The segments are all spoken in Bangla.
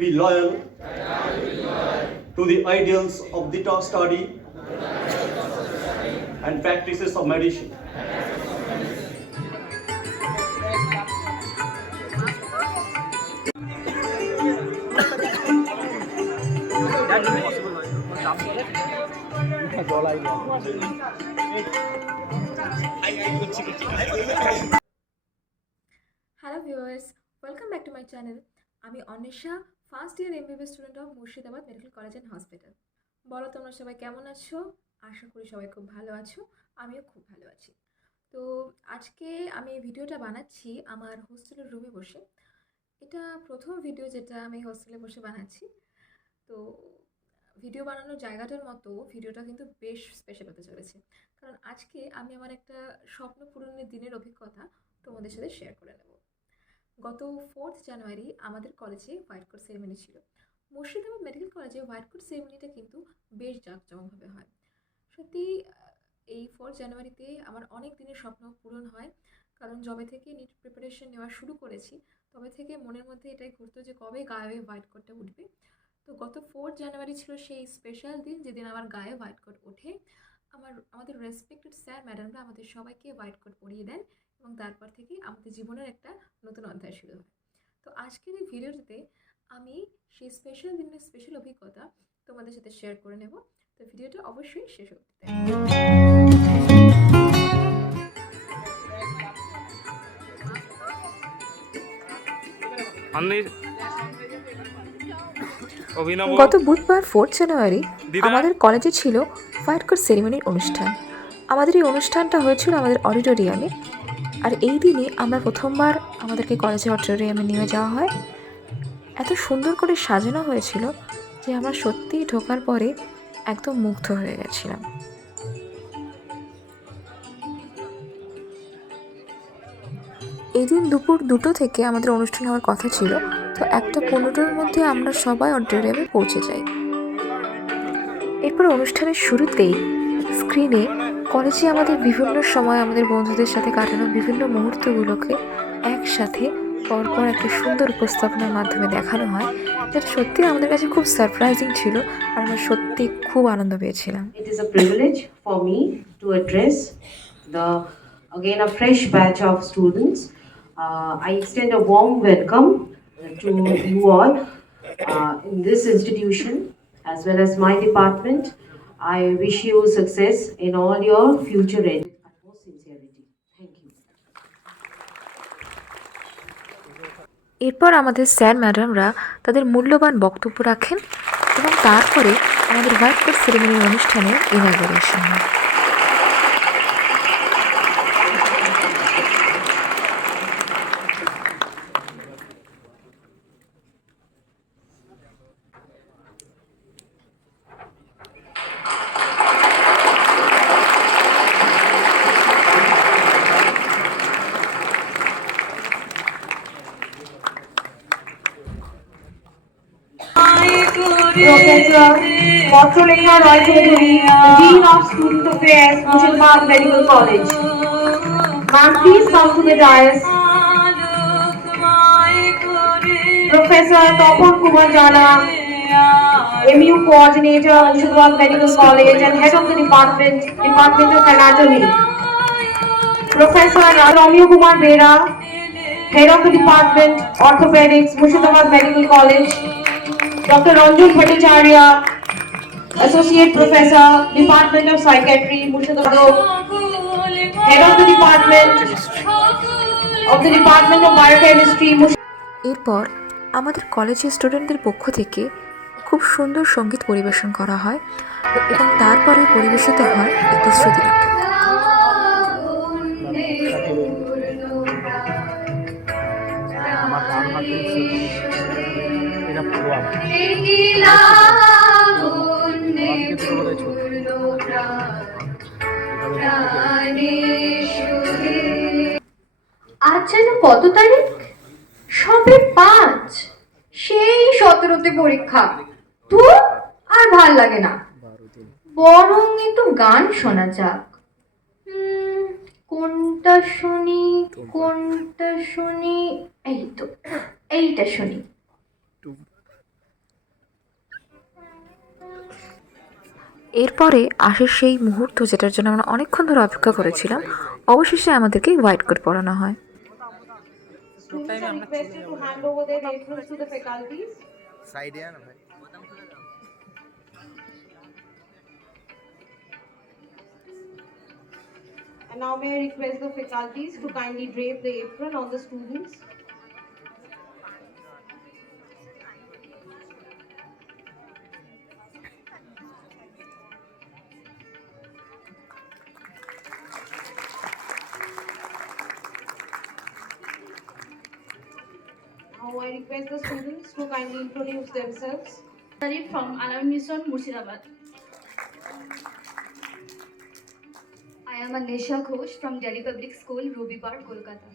be loyal to the ideals of the study and practices of medicine. Hello viewers, welcome back to my channel. আমি Anwesha, first year MBBS student of Murshidabad medical college and hospital. বলো তোমরা সবাই কেমন আছো? আশা করি সবাই খুব ভালো আছো, আমিও খুব ভালো আছি। তো আজকে আমি এই ভিডিওটা বানাচ্ছি আমার হোস্টেলের রুমে বসে। এটা প্রথম ভিডিও যেটা আমি হোস্টেলে বসে বানাচ্ছি। তো ভিডিও বানানোর জায়গাটার মতো ভিডিওটা কিন্তু বেশ স্পেশাল হতে চলেছে, কারণ আজকে আমি আমার একটা স্বপ্ন পূরণের দিনের অভিজ্ঞতা তোমাদের সাথে শেয়ার করে নেব। গত 4th জানুয়ারি আমাদের কলেজে হোয়াইট কোট সেরেমনি ছিল। মুর্শিদাবাদ মেডিকেল কলেজে হোয়াইট কোট সেরেমনিটা কিন্তু বেশ জাঁকজমকভাবে হয়। সত্যি এই 4th জানুয়ারিতে আমার অনেক দিনের স্বপ্ন পূরণ হয়, কারণ যবে থেকে নিট প্রিপারেশন নেওয়া শুরু করেছি তবে থেকে মনের মধ্যে এটাই ঘুরতো যে কবে গায়ে হোয়াইট কোটটা উঠবে। তো গত 4th জানুয়ারি ছিল সেই স্পেশাল দিন যেদিন আমার গায়ে হোয়াইট কোট ওঠে। আমাদের রেসপেক্টেড স্যার ম্যাডামরা আমাদের সবাইকে হোয়াইট কোট পরিয়ে দেন এবং তারপর থেকেই আমাদের জীবনের একটা নতুন অধ্যায় শুরু হয়। তো আজকের এই ভিডিওটিতে আমি সেই স্পেশাল দিনের স্পেশাল অভিজ্ঞতা তোমাদের সাথে শেয়ার করে নেব। তো ভিডিওটা অবশ্যই শেষ অবধি গত বুধবার 4th জানুয়ারি আমাদের কলেজে ছিল হোয়াইট কোট সেরিমনির অনুষ্ঠান। আমাদের এই অনুষ্ঠানটা হয়েছিল আমাদের অডিটোরিয়ামে। আর এই দিনে আমরা প্রথমবার আমাদেরকে কলেজের অডিটোরিয়ামে নিয়ে যাওয়া হয়। এত সুন্দর করে সাজানো হয়েছিল যে আমরা সত্যিই ঢোকার পরে একদম মুগ্ধ হয়ে গেছিলাম। এই দিন দুপুর 2টো থেকে আমাদের অনুষ্ঠান হওয়ার কথা ছিল, তো 1:15-র মধ্যে আমরা সবাই অডিটোরিয়ামে পৌঁছে যাই। এরপর অনুষ্ঠানের শুরুতেই স্ক্রিনে কলেজে আমাদের বিভিন্ন সময় আমাদের বন্ধুদের সাথে কাটানো বিভিন্ন মুহূর্তগুলোকে একসাথে পরপর একটা সুন্দর উপস্থাপনার মাধ্যমে দেখানো হয়, যেটা সত্যি আমাদের কাছে খুব সারপ্রাইজিং ছিল আর আমরা সত্যি খুব আনন্দ পেয়েছিলাম। It is a privilege for me to address the again a fresh batch of students. I extend a warm welcome to you all in this institution as well as my department. I wish you success in all your future endeavors with utmost sincerity. Thank you. এরপর আমাদের স্যার ম্যাডামরা তাদের মূল্যবান বক্তব্য রাখেন এবং তারপরে আমাদের হোয়াইট কোট সেরেমনির অনুষ্ঠানের ইনাগুরেশন হয়। Professor Motrolekha Roy Choudhury, Dean of Student Affairs, Mushirabad Medical College. Ma'am, please come to the dais. Professor Topon Kumar Jana, MU Coordinator, Mushirabad Medical College and Head of the Department of Anatomy. Professor Romeo Kumar Bera, Head of the Department Orthopedics, Mushirabad Medical College. Dr. Ranjan Bhattacharya, Associate Professor, Department of Psychiatry, Murshidabad, Head of the Department of Biochemistry. এরপর আমাদের কলেজের স্টুডেন্টদের পক্ষ থেকে খুব সুন্দর সঙ্গীত পরিবেশন করা হয় এবং তারপরে পরিবেশিত হয় একটি শ্রুতিনাটক। আজ যেন কত তারিখ? সবে 5, সেই 17-তে পরীক্ষা। তো আর ভাল লাগে না, বরং একটু গান শোনা যাক। কোনটা শুনি, এই তো এইটা শুনি। এরপরে আসে সেই মুহূর্ত যেটার জন্য আমরা অনেকক্ষণ ধরে অপেক্ষা করেছিলাম। অবশেষে আমাদেরকে হোয়াইট কোট পরানো হয়। Students are requested to hand over their aprons to the faculties. সাইডে আনা ভাই And now may I request the faculties to kindly drape the apron on the students. Now I request the students to kindly introduce themselves. Sharif from Alam Mission, Murshidabad. I am Anisha Ghosh from Delhi Public School, Ruby Park, Kolkata.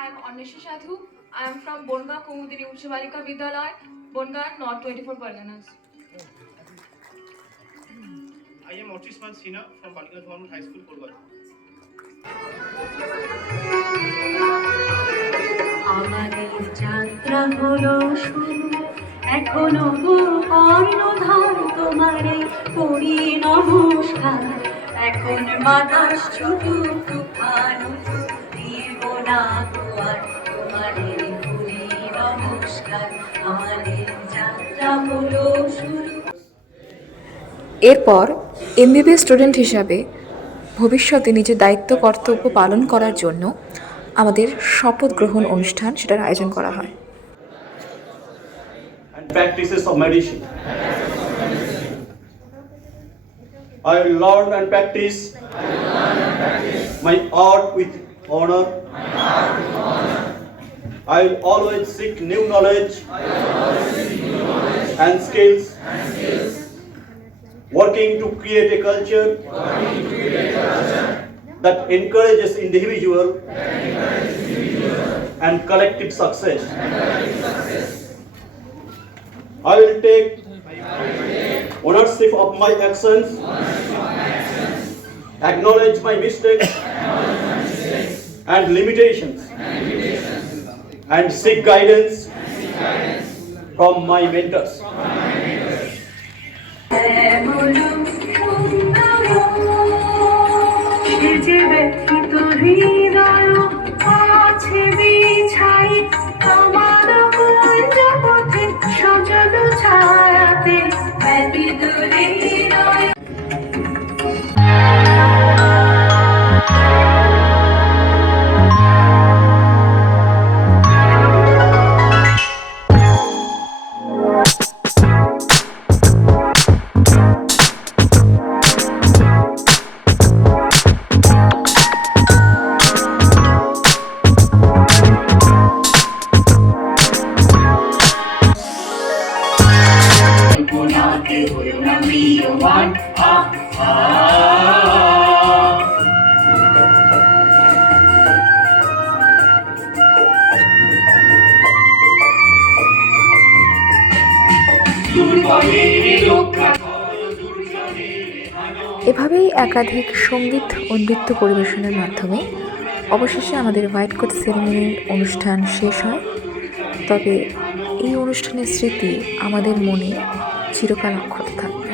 I am Anisha Sadhu. I am from Bonga Kumudini Uch Balika Vidyalaya, Bonga, North 24 Parganas. I am Otisman Sina from Balika Government High School, Kolkata. আমাদের যাত্রা হলো শুরু, এখনো কর্ণধার তোমারে করি নমস্কার। এখন বাতাস ছুটু তুফান দিব না তোমার, তোমারে করি নমস্কার। আমাদের যাত্রা হলো শুরু। এরপর এমবিবিএস স্টুডেন্ট হিসাবে ভবিষ্যতে নিজের দায়িত্ব কর্তব্য পালন করার জন্য আমাদের শপথ গ্রহণ অনুষ্ঠান সেটার আয়োজন করা হয়। And practices of medicine. I will learn and practice my art with honor. I will always seek new knowledge and skills, working to create a culture that encourages individual and collective success. I will take ownership of my actions, acknowledge my mistakes and limitations, and seek guidance from my mentors. যে ব্যথিত হৃদয় আছে বিছাই তোমার জগতে সজল ছায়াতে ব্যথিত হৃদয়। এভাবেই একাধিক সঙ্গীত ও নৃত্য পরিবেশনের মাধ্যমে অবশেষে আমাদের হোয়াইট কোট সেরেমনির অনুষ্ঠান শেষ হয়। তবে এই অনুষ্ঠানের স্মৃতি আমাদের মনে চিরকাল অক্ষত থাকবে।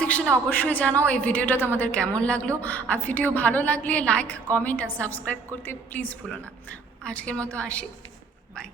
সেকশনে অবশ্যই জানাও এই ভিডিওটা তোমাদের কেমন লাগলো, আর ভিডিও ভালো লাগলে লাইক, কমেন্ট আর সাবস্ক্রাইব করতে প্লিজ ভুলো না। আজকের মতো আসি, বাই।